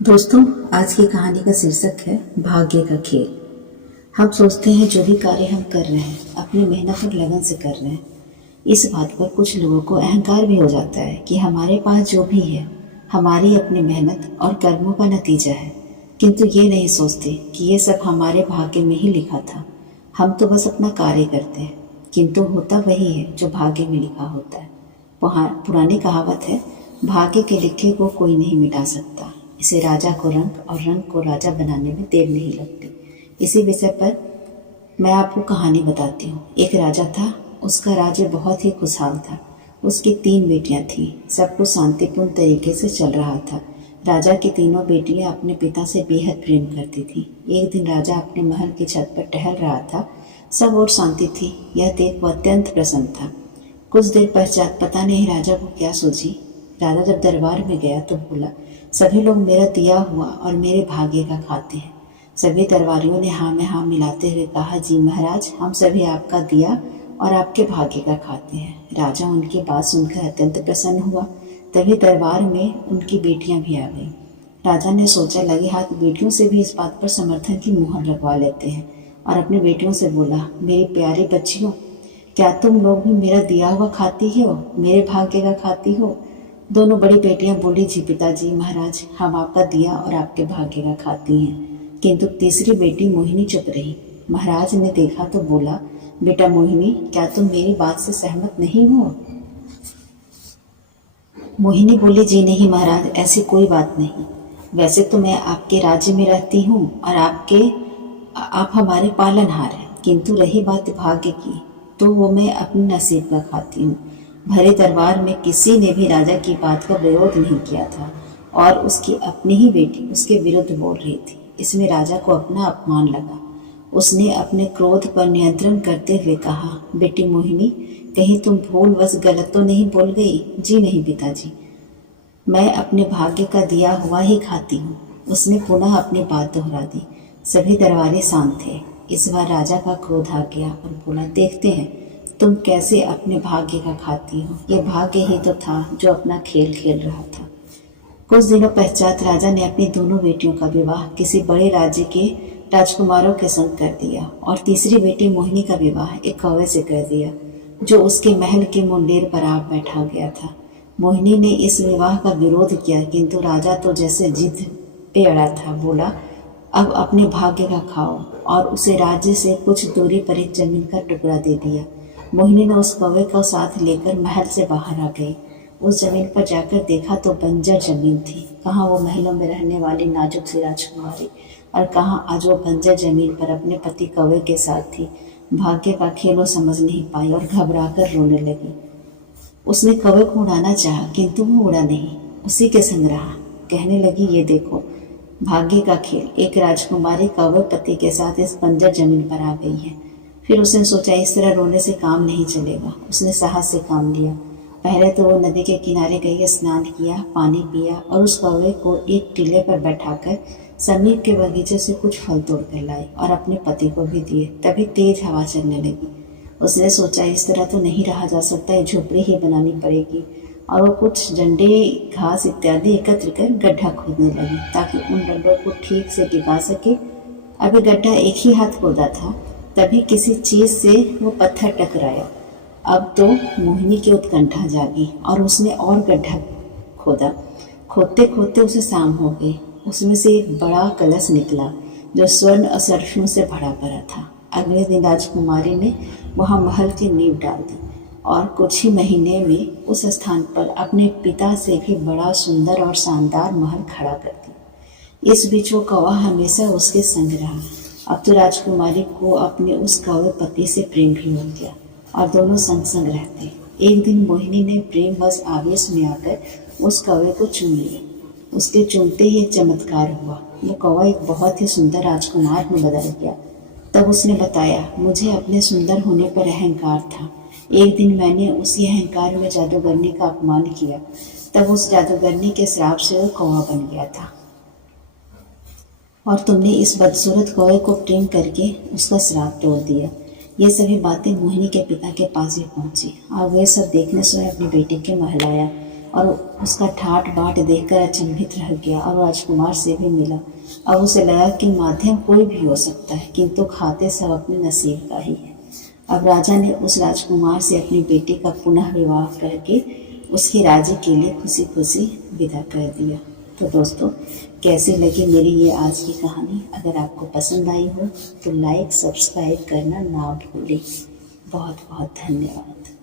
दोस्तों, आज की कहानी का शीर्षक है भाग्य का खेल। हम सोचते हैं जो भी कार्य हम कर रहे हैं अपनी मेहनत और लगन से कर रहे हैं। इस बात पर कुछ लोगों को अहंकार भी हो जाता है कि हमारे पास जो भी है हमारी अपनी मेहनत और कर्मों का नतीजा है, किंतु ये नहीं सोचते कि ये सब हमारे भाग्य में ही लिखा था। हम तो बस अपना कार्य करते हैं, किंतु होता वही है जो भाग्य में लिखा होता है। पुरानी कहावत है, भाग्य के लिखे को कोई नहीं मिटा सकता। इसे राजा को रंग और रंग को राजा बनाने में देर नहीं लगती। इसी विषय पर मैं आपको कहानी बताती हूँ। एक राजा था, उसका राज्य बहुत ही खुशहाल था। उसकी 3 बेटियां थीं। सब कुछ शांतिपूर्ण तरीके से चल रहा था। राजा की तीनों बेटियां अपने पिता से बेहद प्रेम करती थीं। एक दिन राजा अपने महल की छत पर टहल रहा था। सब और शांति थी। यह देख वह अत्यंत प्रसन्न था। कुछ देर पश्चात पता नहीं राजा को क्या सूझी। राजा जब दरबार में गया तो बोला, सभी लोग मेरा दिया हुआ और मेरे भाग्य का खाते हैं। सभी दरबारियों ने हाँ में हाँ मिलाते हुए कहा, जी महाराज, हम सभी आपका दिया और आपके भाग्य का खाते हैं। राजा उनकी बात सुनकर अत्यंत प्रसन्न हुआ। तभी दरबार में उनकी बेटियां भी आ गईं। राजा ने सोचा, लगे हाथ बेटियों से भी इस बात पर समर्थन की मुहर लगवा लेते हैं, और अपनी बेटियों से बोला, मेरी प्यारी बच्चियों, क्या तुम लोग भी मेरा दिया हुआ खाती हो, मेरे भाग्य का खाती हो? दोनों बड़ी बेटियां बोली, जी पिताजी महाराज, हम आपका दिया और आपके भाग्य का खाती हैं। किंतु तीसरी बेटी मोहिनी चुप रही। महाराज ने देखा तो बोला, बेटा मोहिनी, क्या तुम मेरी बात से सहमत नहीं हो? मोहिनी बोली, जी नहीं महाराज, ऐसी कोई बात नहीं। वैसे तो मैं आपके राज्य में रहती हूँ और आप हमारे पालनहार हैं, किंतु रही बात भाग्य की, तो वो मैं अपने नसीब का खाती हूँ। भरे दरबार में किसी ने भी राजा की बात का विरोध नहीं किया था, और उसकी अपनी ही बेटी उसके विरुद्ध बोल रही थी। इसमें राजा को अपना अपमान लगा। उसने अपने क्रोध पर नियंत्रण करते हुए कहा, बेटी मोहिनी, कहीं तुम भूलवश गलत तो नहीं बोल गई? जी नहीं पिताजी, मैं अपने भाग्य का दिया हुआ ही खाती हूँ। उसने पुनः अपनी बात दोहरा दी। सभी दरबारी शांत थे। इस बार राजा का क्रोध आ गया और बोला, देखते हैं तुम कैसे अपने भाग्य का खाती हो। ये भाग्य ही तो था जो अपना खेल खेल रहा था। कुछ दिनों पश्चात राजा ने अपनी दोनों बेटियों का विवाह किसी बड़े राज्य के राजकुमारों के संग कर दिया, और तीसरी बेटी मोहिनी का विवाह एक कौवे से कर दिया, जो उसके महल के मुंडेर पर आ बैठा गया था। मोहिनी ने इस विवाह का विरोध किया, किंतु राजा तो जैसे जिद पे अड़ा था। बोला, अब अपने भाग्य का खाओ, और उसे राज्य से कुछ दूरी पर एक जमीन का टुकड़ा दे दिया। मोहिनी ने उस कौवे को साथ लेकर महल से बाहर आ गई। उस जमीन पर जाकर देखा तो बंजर जमीन थी। कहाँ वो महलों में रहने वाली नाजुक सी राजकुमारी, और कहाँ आज वो बंजर जमीन पर अपने पति कौवे के साथ थी। भाग्य का खेल वो समझ नहीं पाई और घबराकर रोने लगी। उसने कौवे को उड़ाना चाहा, किंतु वो उड़ा नहीं, उसी के संग रहा। कहने लगी, ये देखो भाग्य का खेल, एक राजकुमारी कौवे पति के साथ इस बंजर जमीन पर आ गई है। फिर उसने सोचा, इस तरह रोने से काम नहीं चलेगा। उसने साहस से काम लिया। पहले तो वो नदी के किनारे गई, स्नान किया, पानी पिया, और उस कौवे को एक टीले पर बैठाकर समीप के बगीचे से कुछ फल तोड़ कर लाई और अपने पति को भी दिए। तभी तेज हवा चलने लगी। उसने सोचा, इस तरह तो नहीं रहा जा सकता, एक झोपड़ी ही बनानी पड़ेगी, और वो कुछ डंडे, घास इत्यादि एकत्र कर गड्ढा खोदने लगी, ताकि उन डंडों को ठीक से टिका सके। अभी गड्ढा एक ही हाथ खोदा था, तभी किसी चीज से वो पत्थर टकराया। अब तो मोहिनी की उत्कंठा जागी, और उसने और गड्ढा खोदा। खोदते खोदते उसे शाम हो गई। उसमें से एक बड़ा कलश निकला, जो स्वर्ण और सरसों से भरा पड़ा था। अगले दिन राजकुमारी ने वहां महल की नींव डाल दी, और कुछ ही महीने में उस स्थान पर अपने पिता से भी बड़ा सुंदर और शानदार महल खड़ा कर दिया। इस बीच वो कौवा हमेशा उसके संग रहा। अब तो राजकुमारी को अपने उस कौवे पति से प्रेम भी हो गया, और दोनों संग संग रहते। एक दिन मोहिनी ने प्रेमवश आवेश में आकर उस कौवे को चूम लिया। उसके चूमते ही एक चमत्कार हुआ। वो कौवा एक बहुत ही सुंदर राजकुमार में बदल गया। तब उसने बताया, मुझे अपने सुंदर होने पर अहंकार था। एक दिन मैंने उसी अहंकार में जादूगरनी का अपमान किया। तब उस जादूगरनी के श्राप से वो कौवा बन गया था, और तुमने इस बदसूरत कौवे को प्रेम करके उसका श्राप तोड़ दिया। ये सभी बातें मोहिनी के पिता के पास भी पहुंची, और वे सब देखने स्वयं अपनी बेटी के महल आया। और उसका ठाट बाट देखकर अचंभित रह गया और राजकुमार से भी मिला। अब उसे लगा कि माध्यम कोई भी हो सकता है, किंतु खाते सब अपने नसीब का ही है। अब राजा ने उस राजकुमार से अपनी बेटी का पुनः विवाह करके उसके राज्य के लिए खुशी खुशी विदा कर दिया। तो दोस्तों, कैसी लगी मेरी ये आज की कहानी? अगर आपको पसंद आई हो तो लाइक सब्सक्राइब करना ना भूलें। बहुत बहुत धन्यवाद।